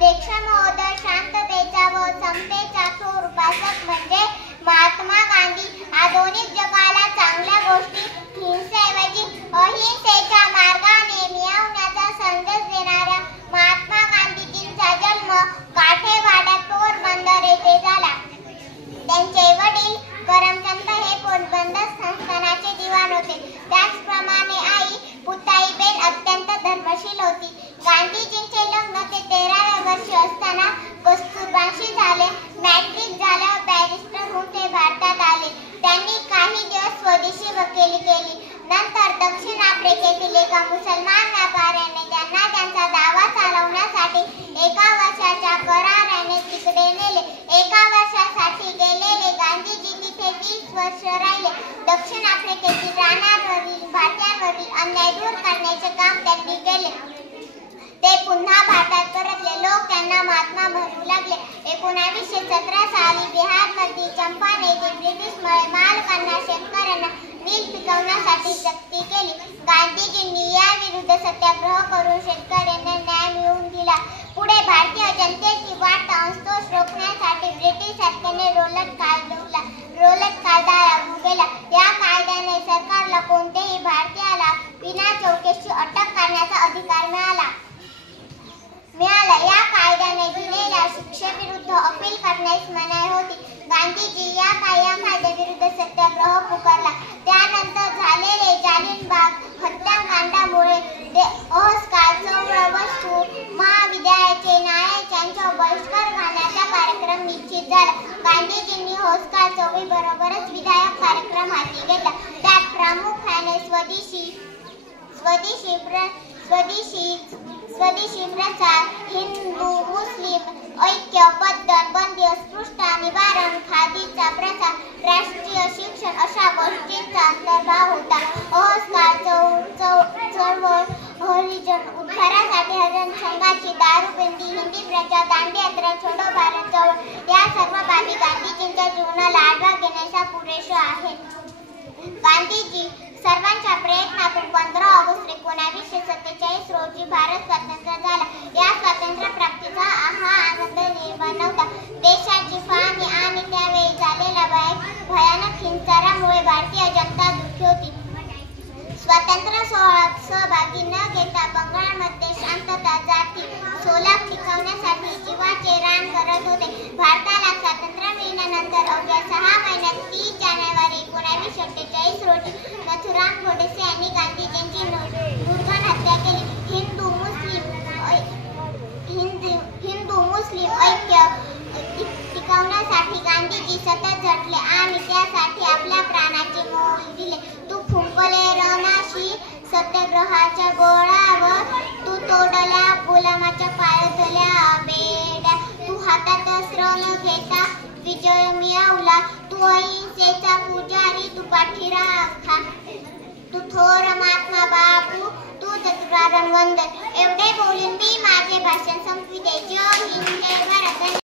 अध्यक्ष महोदय, शांततेचा व समतेचा थोर उपासक म्हणजे महात्मा गांधी. आधुनिक जगाला चांगल्या गोष्टी हिंसेऐवजी अहिंसेच्या मार्गाने मिळवण्याचा संदेश देणाऱ्या महात्मा गांधीजींचा जन्म काठेवाड्यात पोरबंदर येथे झाला. त्यांचे वडील करमचंद हे पोरबंदर संस्थानाचे दिवाण होते. त्याचप्रमाणे आई पुताईबेन अत्यंत धर्मशील होती. गांधीजींचे लग्न ते 13व्या वर्षी असताना कस्तुरबांशी झाले. मॅट्रिक झाल्यावर बॅरिस्टर होऊन ते भारतात आले. त्यांनी काही दिवस स्वदेशी वकिली केली. नंतर दक्षिण आफ्रिकेतील एका मुसलमान व्यापाऱ्याने त्यांना त्यांचा दावा चालवण्यासाठी 1 वर्षाच्या कराराने तिकडे नेले. 1 वर्षासाठी गेलेले गांधीजी तिथे 20 वर्ष राहिले. दक्षिण आफ्रिकेतील राण्यांवरील भारतीयांवरील अन्याय दूर करण्याचे काम त्यांनी केले. ते पुन्हा भारतात परतले. लोक त्यांना महात्मा म्हणू लागले. 1917 साली बिहारमधील चंपारण येथे ब्रिटिश मालकांना शेतकऱ्यांना नील पिकवण्यासाठी सक्ती केली. गांधीजींनी याविरुद्ध सत्याग्रह करून शेतकऱ्यांना न्याय मिळवून दिला. पुढे भारतीय जनतेची वाढता असंतोष रोखण्यासाठी ब्रिटिश सरकारने रौलट कायदा लागू केला. या कायद्याने सरकारला कोणत्याही भारतीयाला विना चौकशी अटक करण्याचा अधिकार मिळाला. या कायद्याने दिलेल्या शिक्षेविरुद्ध अपील करण्यास मनाई होती. गांधीजी या कायद्याविरुद्ध सत्याग्रह पुकारला. त्यानंतर झालेले जालियनबाग हत्याकांडामुळे असहकार चळवळ वस्तू महाविद्यालयाचे नायक यांच्यावर बहिष्कार घालण्याचा कार्यक्रम निश्चित झाला. गांधीजींनी असहकार चळवळीबरोबरच विधायक कार्यक्रम हाती घेतला. त्यात प्रामुख्याने स्वदेशी प्रचार, हिंदू मुस्लिम ऐक्य, पद्धत बंदी, अस्पृश्यता निवारण, खादीचा प्रसार, राष्ट्रीय शिक्षण अशा गोष्टींचा अंतर्भाव होता. असहकार चळवळ, हरिजन उद्धारासाठी हरिजन संघाची दारूबंदी, हिंदी प्रचार, दांडीयात्रा, छोडो भारत चळवळ या सर्व बाबी गांधीजींच्या जीवनाला आढावा घेण्याच्या पुरेशा आहेत. गांधीजी सर्वांच्या प्रयत्नातून 15 ऑगस्ट 1947 रोजी भारत स्वतंत्र झाला. या स्वातंत्र्य प्राप्तीचा हा आनंद निर्माण नव्हता. देशाची फाळणी आणि त्यावेळी झालेल्या भयानक हिंसाचारामुळे भारतीय जनता दुःखी होती. स्वातंत्र्य सोहळ्यात सहभागी न घेता बंगालमध्ये शांतता जाती सोलाप टिकवण्यासाठी जीवाचे रान करत होते. भारताला स्वातंत्र्य मिळाल्यानंतर अवघ्या 6 महिन्यात 30 जानेवारी 1948 रोजी नथुराम गोडसे यांनी गांधीजींची निर्घृण हत्या केली. हिंदू मुस्लिम ऐक्य टिकवण्यासाठी गांधीजी सतत झटले आणि त्यासाठी आपल्या प्राणाचे मोल दिले. तू फुंकले रणाशी सत्याग्रहाच्या गोळावर, तू तोडल्या गुलामाच्या पायदल्या बेड्या, तू हातात अस्त्र न घेता विजय मिळवला. तू अहिंसेचा पुजारी, तू पाठीराखा, तू थोर महात्मा बापू, तू चतुरानंद. एवढे बोलून मी माझे भाषण संपविते. जय हिंद, जय भारत.